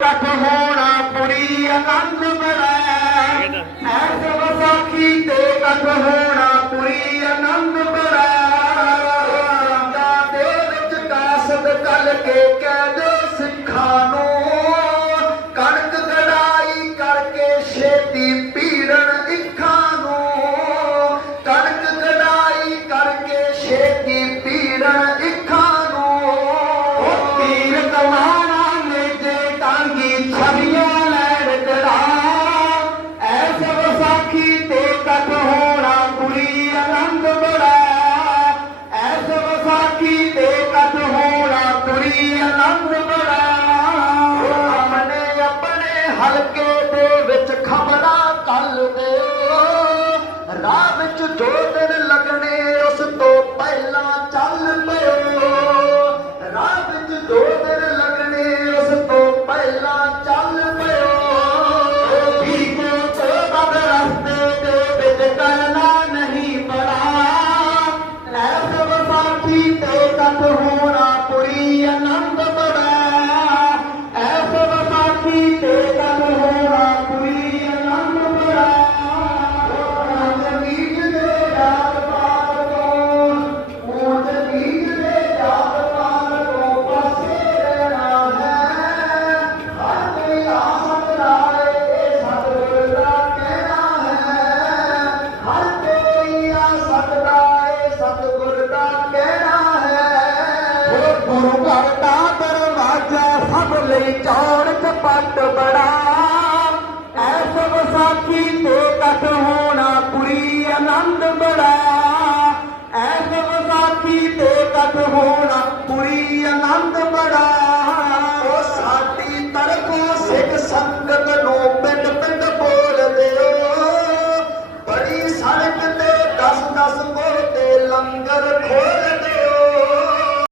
ਇਕੱਠ ਹੋਣਾ ਪੁਰੀ ਆਨੰਦ ਬੜਾ ਐਸ ਵਸਾਖੀ ਤੇ ਇਕੱਠ ਹੋਣਾ ਪੁਰੀ ਆਨੰਦ ਬੜਾ ਦਾ ਦੇ ਵਿੱਚ ਕਾਸਦ ਕਲ ਕੇ ਕਹਿ ਸਿੱਖਾਂ ਨੂੰ। ਕਣਕ ਗੜਾਈ ਕਰਕੇ ਛੇਤੀ ਪੀੜਨ ਇੱਖਾਂ ਨੂੰ। ਕਣਕ ਗੜਾਈ ਕਰਕੇ ਛੇਤੀ ਪੀੜਨ ਹੋਣਾ ਆਨੰਦ ਬੜਾ ਆਪਣੇ ਆਪਣੇ ਹਲਕੇ ਦੇ ਵਿੱਚ ਖਬਰਾਂ ਕੱਲ ਦੇ। ਰਾਹ ਵਿੱਚ ਦੋ ਦਿਨ ਲੱਗਣੇ, ਉਸ ਤੋਂ ਪਹਿਲਾਂ ਚੱਲ ਪਿਓ ਰਾਹ ਵਿੱਚ ਦੋ ਦਿਨ ਲੱਗਣੇ, ਉਸ ਤੋਂ ਪਹਿਲਾਂ ਚੱਲ ਪਿਓ ਠੀਕੋ ਤੋਂ ਬਦ ਰਸਤੇ ਦੇ ਵਿੱਚ ਕਰਨਾ ਨਹੀਂ ਬੜਾ ਐਸ ਵਸਾਖੀ ਤੇ ਕੱਟ ਹੋਣਾ ਦਰਵਾਜ਼ਾ ਲਈ ਚੌੜ ਚਪੱਟ ਬੜਾ। ਐਸ ਵਸਾਖੀ ਤੇ ਕੱਟ ਹੋਣਾ ਪੁਰੀ ਆਨੰਦ ਬੜਾ। ਐਸ ਵਸਾਖੀ ਤੇ ਕੱਟ ਹੋਣਾ ਪੁਰੀ ਆਨੰਦ ਬੜਾ। ਉਹ ਸਾਡੀ ਤਰਫੋਂ ਸਿੱਖ ਸੰਗਤ ਨੂੰ ਪਿੰਡ ਪਿੰਡ ਬੋਲਦੇ ਓ ਬੜੀ ਸੜਕ ਤੇ 10 10 ਤੇ ਲੰਗਰ ਖੋਲ